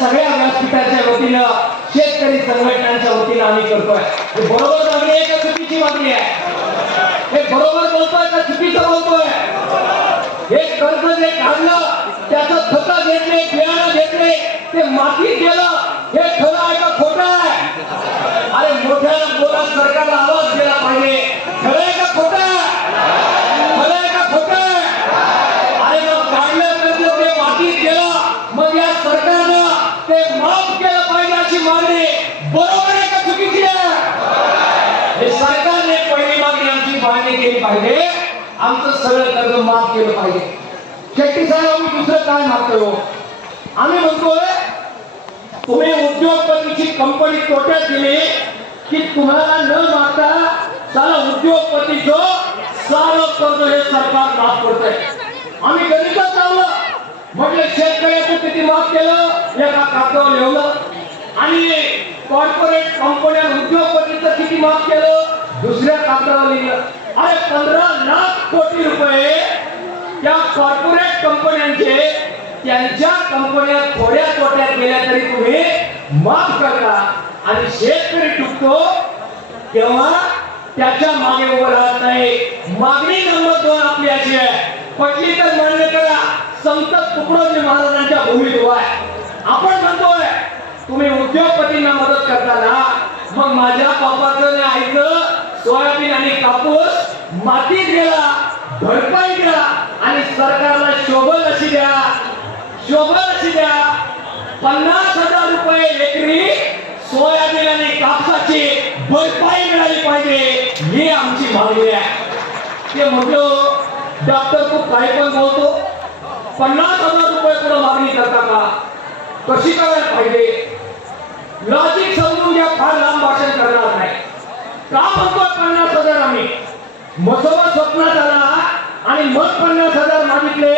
सगळ्या व्यासपीठाच्या वतीनं शेतकरी संघटनांच्या वतीनं आम्ही करतोय. हे बरोबर मागणी आहे का चुकीची मागणी आहे? हे बरोबर बोलतोय का चुकीचं बोलतोय? हे कर्ज जे काढलं त्याचं खतं घेतले बियाणं घेतले ते मातीत गेलं हे खरं आहे का खोटं आहे? अरे मोठ्या बोला सरकारला आवाज दिला पाहिजे. खरं आहे का खोटं आहे खरं आहे का खोटं आहे अरे मग काढलं कर्ज ते मातीत गेलं मग या सरकारनं ते माफ केलं पाहिजे अशी मागणी बरोबर आहे का चुकीची आहे हे सरकारने पहिली मागणी आमची मान्य केली पाहिजे आमचं सगळं कर्ज माफ केलं पाहिजे शेट्टी साहेब आम्ही दुसरं काय मागतोय हो? आम्ही म्हणतोय तुम्ही उद्योगपतीची कंपनी तोट्यात दिली की तुम्हाला न मागता त्याला उद्योगपती जो सारं कर्ज हे सरकार माफ करतंय. आम्ही गणितच लावलं. म्हटलं शेतकऱ्याचं किती माफ केलं? एका कागदावर लिहलं आणि कॉर्पोरेट कंपन्या उद्योगपतीचं किती माफ केलं? दुसऱ्या कागदावर लिहिलं. अरे पंधरा लाख कोटी रुपये त्या कॉर्पोरेट कंपन्यांचे त्यांच्या कंपन्या थोड्या तोट्यात गेल्या तरी तुम्ही माफ करता. आणि शेतकरी टुकतो तेव्हा त्याच्यामागे उभं राहत नाही. मागणी नंबर दोन आपली अशी आहे. पटली तर मान्य करा संत तुकडोजी महाराजांच्या भूमीत उभा आहे. आपण म्हणतोय तुम्ही उद्योगपतींना मदत करताना मग माझ्या बापाचं आणि आईचं सोयाबीन आणि कापूस मातीत गेला भरपाई द्या आणि सरकारला शोभल अशी द्या. शोभल अशी द्या पन्नास हजार रुपये एकरी सोयाबीन आणि कापसाची भरपाई मिळाली पाहिजे ही आमची मागणी आहे. ते म्हटलं डॉक्टर तू काय पण बोलतो. पन्नास हजार रुपये तुला मागणी करता का कशी करायला पाहिजे? लॉजिक समजून घ्या फार लांब भाषण करणार नाही. का म्हणतो पन्नास हजार आम्ही? मसोबा स्वप्नात आला आणि मग पन्नास हजार मागितले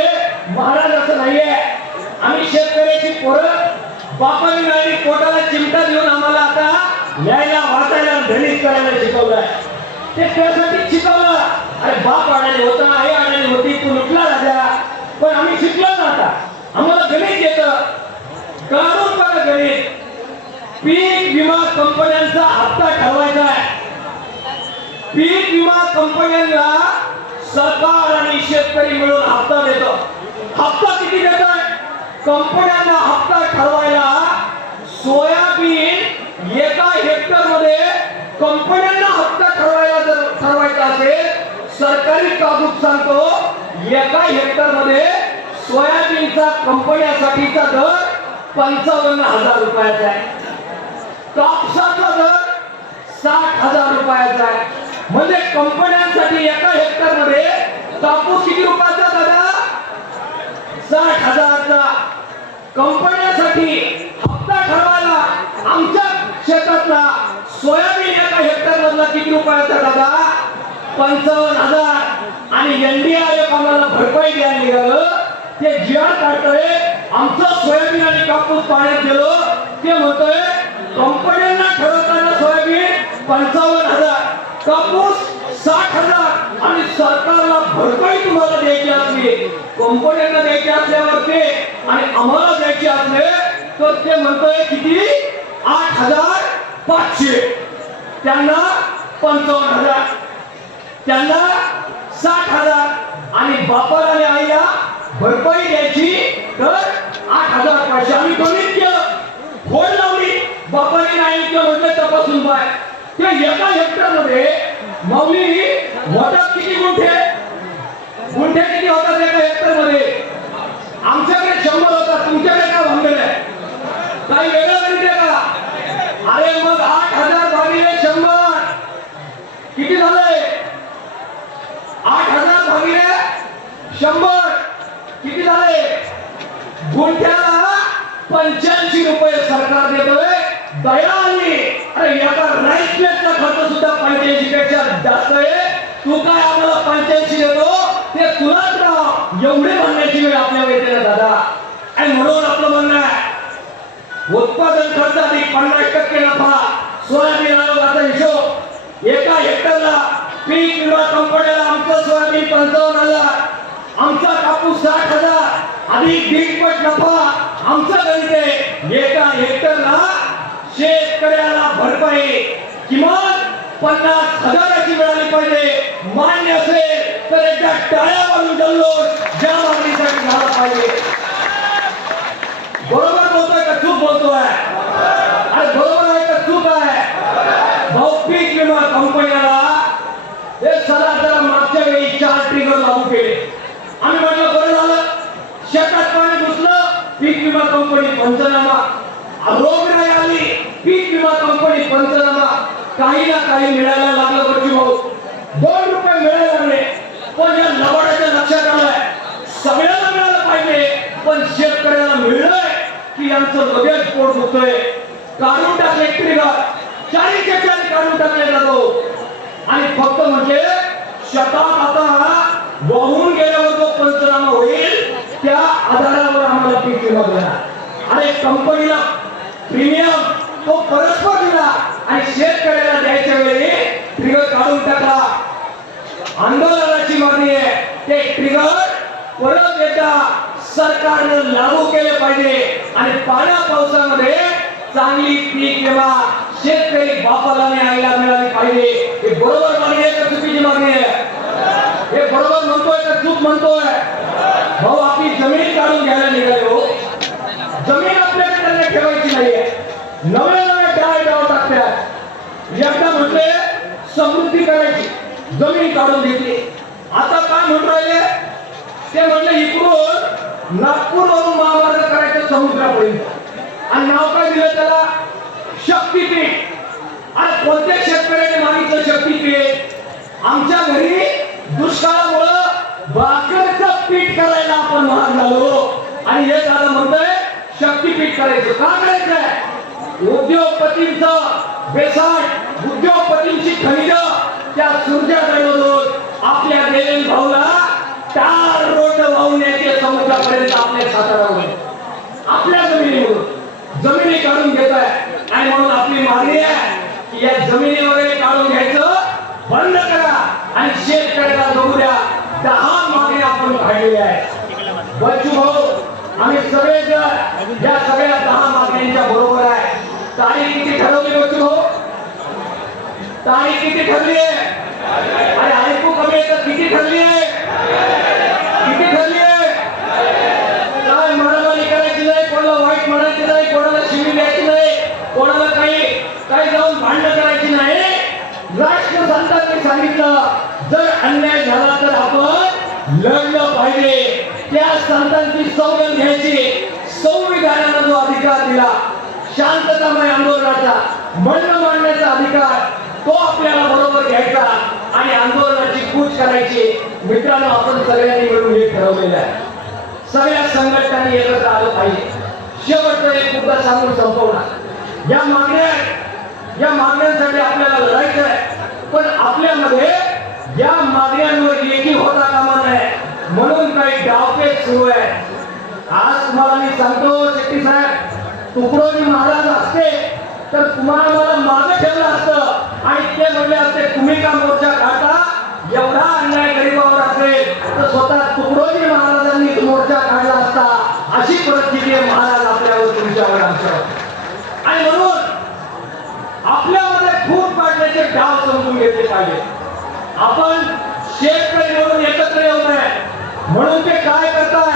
महाराज असं नाहीये आम्ही शेतकऱ्याची पोरं बापाने नाही पोटाला चिमटा देऊन आम्हाला आता न्यायला वाचायला धनिक करायला शिकवलंय. ते त्यासाठी शिकवलं. अरे बाप आणायला होता आई आणायला होती तू लुटला राजा. पण आम्ही शिकलो ना आता. आम्हाला गणित येत. काढून बघा गणित. पीक विमा कंपन्यांचा हप्ता ठरवायचा आहे. पीक विमा कंपन्यांना सरकार आणि शेतकरी मिळून हप्ता देतो. हप्ता किती देतोय? कंपन्यांना हप्ता ठरवायला सोयाबीन एका हेक्टरमध्ये कंपन्यांना हप्ता ठरवायला जर ठरवायचा असेल सरकारी कागद सांगतो एका हेक्टरमध्ये सोयाबीनचा कंपन्यासाठीचा दर पंचावन्न हजार रुपयाचा आहे. कापसाचा दर साठ हजार रुपयाचा आहे. म्हणजे कंपन्यांसाठी एका हेक्टरमध्ये कापूस किती रुपयाचा दादा? साठ हजारचा. कंपन्यासाठी हप्ता ठरवायला आमच्या शेतातला सोयाबीन एका हेक्टर मधला किती रुपयाचा दादा? पंचावन्न हजार. आणि एनडीआरएफ आम्हाला भरपाई द्यायला निघालं. ते जी काढतोय. आमचं सोयाबीन आणि कापूस पाण्यात गेलो. ते म्हणतोय कंपन्यांना ठरवताना सोयाबीन पंचावन्न हजार. कापूस साठ हजार आणि सरकारला भरपाई तुम्हाला द्यायची असली कंपन्यांना द्यायची असल्यावर ते आणि आम्हाला द्यायचे असले तर ते म्हणतोय किती? आठ हजार पाचशे. त्यांना पंचावन्न हजार. त्यांना साठ हजार. आणि बापाला आणि आईला भरपाई द्यायची तर आठ हजार पाचशे. आम्ही गणित केलं लावली. बापाने नाही केलं म्हटलं तपासून पाय. ते एका हेक्टर मध्ये माऊली होतात किती गुंठे? गुंठे किती होतात एका हेक्टरमध्ये आमच्याकडे शंभर होतात तुमच्याकडे काय भांडण आहे? काही वेगळं गणित का? अरे मग आठ हजार भागिले शंभर. किती झालंय? आठ हजार भागिले शंभर. किती झाले गुंठ्याला पंच्याऐंशी रुपये सरकार देतोय दया आली अरे याचा खर्च सुद्धा पंच्याऐंशी पेक्षा जास्त आहे. तू काय आम्हाला पंच्याऐंशी देतो? ते तुलाच राहा एवढे म्हणण्याची वेळ आपल्या वेळेला दादा. आणि म्हणून आपलं म्हणणं आहे उत्पादन खर्चात एक पन्नास टक्के नफा सोयाबीन आयोगाचा हिशोब. एका हेक्टरला पीक विमा कंपन्याला आमचं सोयाबीन पंचावन्न हजार. आमचा कापूस साठ हजार. अधिक दीडपट नफा आमचं गणित आहे. एका हेक्टरला शेतकऱ्याला भरपाई किमान पन्नास हजाराची मिळाली पाहिजे. मान्य असेल तर एकदा टाळ्या वाजून जल्लोष ज्या मागणीसाठी झाला पाहिजे. बरोबर बोलतोय का चूक बोलतोय? अरे बरोबर आहे का चूक आहे? भाऊ पीक विमा कंपन्याला हे सदा जरा मागच्या वेळी चार ट्रिगर लागू केले. आम्ही म्हटलं बरं झालं. शेतात पाणी घुसलं पीक विमा कंपनी पंचनामा. रोगराई आली पीक विमा कंपनी पंचनामा. काही ना काही मिळायला लागलं बरं भाऊ दोन रुपये मिळायला लागले. पण या लबाडाच्या लक्षात आलंय. सगळ्यांना मिळालं पाहिजे पण शेतकऱ्याला मिळलंय की यांचं लगेच पोट दुखतंय. काढून टाकले ट्रिगर चाळीस चाळीस काढून टाकले जातो. आणि फक्त म्हणजे शतात आता वाहून गेल्यावर जो पंचनामा होईल त्या आधारावर आम्हाला पीक विमा आणि कंपनीला प्रीमियम तो परत आणि शेतकऱ्याला द्यायच्या वेळी ट्रिगर काढून टाकला आंदोलनाची मागणी आहे. ते ट्रिगर परत एकदा सरकारनं लागू केले पाहिजे. आणि पाण्या पावसामध्ये चांगली पीक किंवा शेतकरी बापाला आणि आईला मिळाली पाहिजे. हे बरोबर मागणी आहे का चुकीची मागणी आहे? हे बरोबर म्हणतोय का चूक म्हणतोय? भाऊ आपली जमीन काढून घ्यायला निघाले हो. जमीन आपल्याकडे ठेवायची नाहीये. नव्या काय डाळ डाव टाकतात एकदा म्हटले समृद्धी करायची. जमीन काढून घेतली. आता काय म्हणून राहिले? ते म्हणले इकडून नागपूर वरून महामार्ग करायचं समुद्रापर्यंत आणि नाव काय दिलं त्याला? शक्तीपीठ. आणि कोणत्या शेतकऱ्याने मागितलं शक्तीपीठ? आमच्या घरी दुष्काळामुळं भाकरचं पीठ करायला आपण महाग झालो. आणि हे झालं म्हणतंय शक्तीपीठ करायचं. का करायचंय? उद्योगपतींचा बेसाट उद्योगपतींची खनिज त्या सूर्याकडून आपल्या देवेन भाऊला चार रोड वाहून समुद्रापर्यंत आपल्या सातारावर आपल्या जमिनीवर जमिनी काढून घेत आहे आणि म्हणून आपली मागणी आहे की या जमिनी वगैरे काढून घ्यायचं. बंद करा. आणि शेतकऱ्याला जगू द्या. दहा मागण्या आपण काढलेल्या आहेत. बच्चू भाऊ आम्ही सगळेजण या सगळ्या दहा मागण्यांच्या बरोबर आहे तारीख किती ठरवली बच्चू हो तारीख किती ठरली आहे. अरे ऐकू कमी तर किती ठरली आहे? किती ठरली आहे? काय मारामारी करायची नाही कोणाला वाईट म्हणायची नाही कोणाला शिवी द्यायची नाही कोणाला काही काही जाऊन भांडण करायची नाही. राष्ट्रसंतांनी सांगितलं जर अन्याय झाला तर आपण लढलं पाहिजे. त्या संतांची सौगंध घ्यायची. संविधानानं जो अधिकार दिला शांततामय आंदोलनाचा म्हणणं मांडण्याचा अधिकार तो आपल्याला बरोबर घ्यायचा आणि आंदोलनाची कूच करायची मित्रांनो आपण सगळ्यांनी मिळून हे ठरवलेलं आहे. सगळ्या संघटनांनी एकत्र आलं पाहिजे. शेवटचं एक मुद्दा सांगून संपवणार. या मागण्या या मागण्यांसाठी आपल्याला लढायचं आहे. पण आपल्यामध्ये या मागण्यांवर एकी होता कामा नये. म्हणून काही डावपेच सुरू आहे आज तुम्हाला मी सांगतो शेट्टी साहेब तुकडोजी महाराज असते तर तुम्हाला मला मागे ठेवलं असतं. आणि ते म्हणले असते तुम्ही का मोर्चा काढता? एवढा अन्याय गरीबावर असेल तर स्वतः तुकडोजी महाराजांनी मोर्चा काढला असता. अशी परिस्थिती आहे महाराज आपल्यावर तुमच्यावर आमच्यावर. आणि म्हणून आपल्यामध्ये फूट पाडण्याचे डाव समजून घेतले पाहिजे. आपण शेतकरी म्हणून एकत्र येऊ नये. म्हणून ते काय करताय?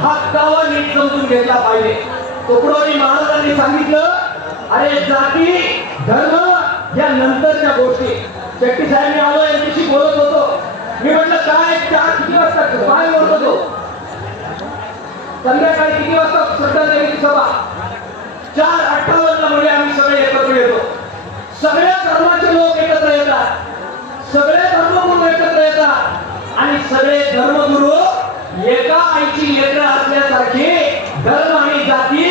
हा दावा नीट समजून घेतला पाहिजे. तुकडोजी महाराजांनी सांगितलं अरे जाती धर्म या नंतरच्या गोष्टी. शेट्टी साहेब मी आलो यांच्याशी बोलत होतो. मी म्हटलं काय चार किती वाजता काय बोलत होतो. संध्याकाळी किती वाजता श्रद्धांजलीची सभा? चार अठ्ठावन्न म्हणजे आम्ही सगळे एकत्र येतो. सगळ्या धर्माचे लोक एकत्र येतात. सगळे धर्मगुरू एकत्र येतात. आणि सगळे धर्मगुरू एका आईची लेकरं असल्यासारखे धर्म आणि जाती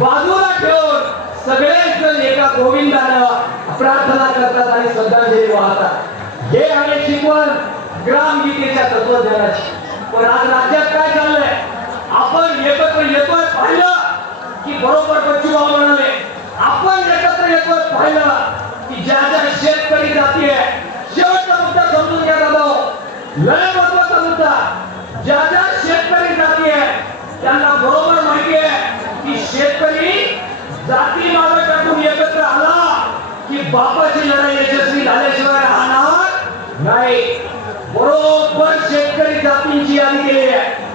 बाजूला ठेवून सगळेच जण एका गोविंदानं प्रार्थना करतात आणि श्रद्धांजली वाहतात. हे आहे शिकवण ग्रामगीतेच्या तत्वज्ञानाची. पण आज राज्यात काय चाललंय? आपण एकत्र येतोय पाहिलं की बरोबर बच्चूभाऊ म्हणाले आपण एकत्र येतोय पाहिलं की ज्या ज्या शेतकरी जाती आहे शेवटचा मुद्दा समजून घ्या दादा हो. लय महत्त्वाचा मुद्दा. ज्या ज्या शेतकरी जाती आहे त्यांना बरोबर माहिती आहे की शेतकरी जाती मागे टाकून एकत्र आला की बापाची लढाई यशस्वी झाल्याशिवाय राहणार नाही. बरोबर शेतकरी जातींची यादी केली आहे.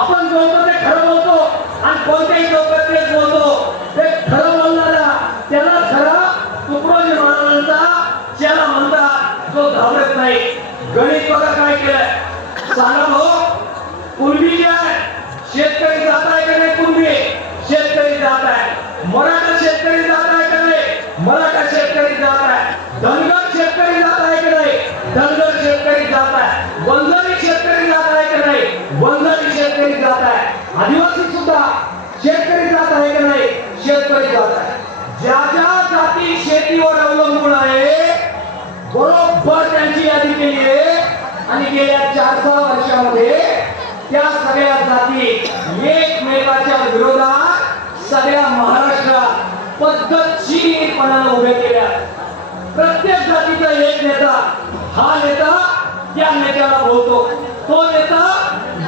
आपण बोलतो ते खरं बोलतो आणि कोणत्याही चौकात तेच बोलतो ते खरं बोलणारा त्याला खरा तुकडोजी महाराजांचा त्याला म्हणतात जो घाबरत नाही. गणित बघा काय केलंय. सांगा भाऊ पूर्वी जे आहे शेतकरी जात आहे का नाही पूर्वी? शेतकरी जात आहे. मराठा शेतकरी जात आहे. मराठा शेतकरी जात आहे धनगर शेतकरी जात आहे की नाही? धनगर शेतकरी जात आहे वंजारी शेतकरी जात आहे का नाही? वंजारी शेतकरी जात आहे आदिवासी सुद्धा शेतकरी जात आहे का नाही? शेतकरी जात आहे ज्या ज्या जाती शेतीवर अवलंबून आहे बरोबर त्यांची यादी केली आहे. आणि गेल्या चार सहा वर्षामध्ये त्या सगळ्या जाती एकमेकाच्या विरोधात सगळ्या महाराष्ट्रात पद्धतशीरपणाने उभ्या केल्या. प्रत्येक जातीचा एक नेता हा नेता त्या नेत्याला बोलतो. तो नेता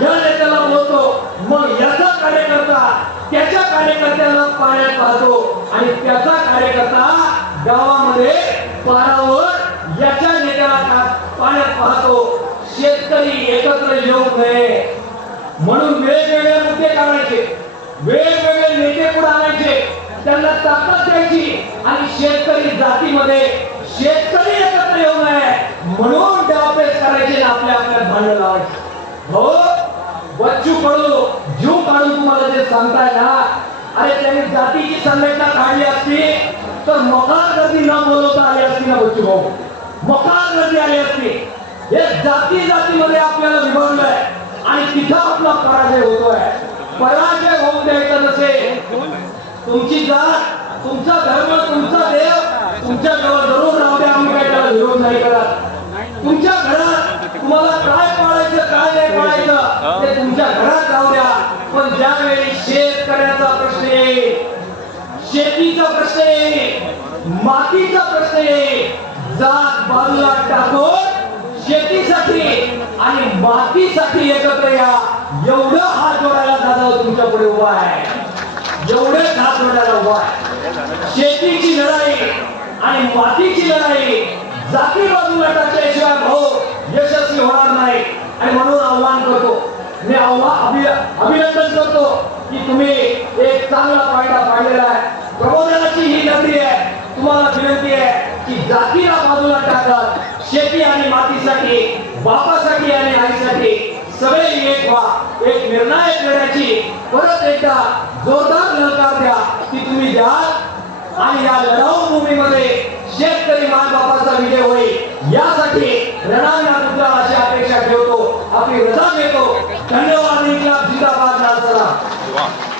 या नेत्याला बोलतो. मग याचा कार्यकर्ता त्याच्या कार्यकर्त्याला पाण्यात पाहतो आणि त्याचा कार्यकर्ता गावामध्ये पारावर याच्या नेत्याला पाण्यात पाहतो. शेतकरी एकत्र येऊ नये. म्हणून वेगवेगळे मुद्दे काढायचे. वेगवेगळे नेते पुढे आणायचे. त्यांना ताकद द्यायची. आणि शेतकरी जातीमध्ये शेतकरी एकत्र येऊ नये. म्हणून डावपेच करायचे आपल्या आपल्या भांडण लावायचे. हो बच्चू कडू जीव काढून तुम्हाला जे सांगताय ना अरे त्यांनी जातीची संघटना काढली असती तर मकार गर्दी न बोलवता आली असती ना बच्चू भाऊ? मकार गर्दी आली असती. हे जाती जातीमध्ये आपल्याला विभागलंय. आणि तिथं आपला पराजय होतोय. पराजय होऊ द्यायचा नसेल तुमची जात तुमचा धर्म तुमचा देव तुमच्या जवळ जरूर राहते आम्ही काय त्याला विरोध नाही करत. तुमच्या घरात तुम्हाला काय पाळायचं काय नाही पाळायचं ते तुमच्या घरात राहू द्या. पण ज्यावेळी शेतकऱ्याचा प्रश्न येईल शेतीचा प्रश्न येईल मातीचा प्रश्न येईल जात बाजूला टाकून शेतीसाठी आणि मातीसाठी एकत्र या. एवढं हात जोडायला दादा तुमच्यापुढे उभा आहे. एवढेच घास जोडायला उभा आहे शेतीची लढाई आणि मातीची लढाई जाती बाजूला टाकल्याशिवाय भाऊ यशस्वी होणार नाही. आणि म्हणून आव्हान करतो. मी आव्हान अभिनंदन करतो की तुम्ही एक चांगला पायदा पाडलेला आहे. प्रबोधनाची ही नगरी आहे. तुम्हाला विनंती आहे की जातीला बाजूला टाकत शेती आणि मातीसाठी बापासाठी आणि आईसाठी सगळे एक व्हा. एक निर्णय लढ्याची परत एकदा जोरदार ललकार द्या की तुम्ही द्या आणि या लढाऊ भूमीमध्ये शेतकरी मायबापाचा विजय होईल. यासाठी रणांगणात उतरा अशी अपेक्षा ठेवतो. आपली रजा घेतो धन्यवाद इन्कलाब जिंदाबाद लाल सलाम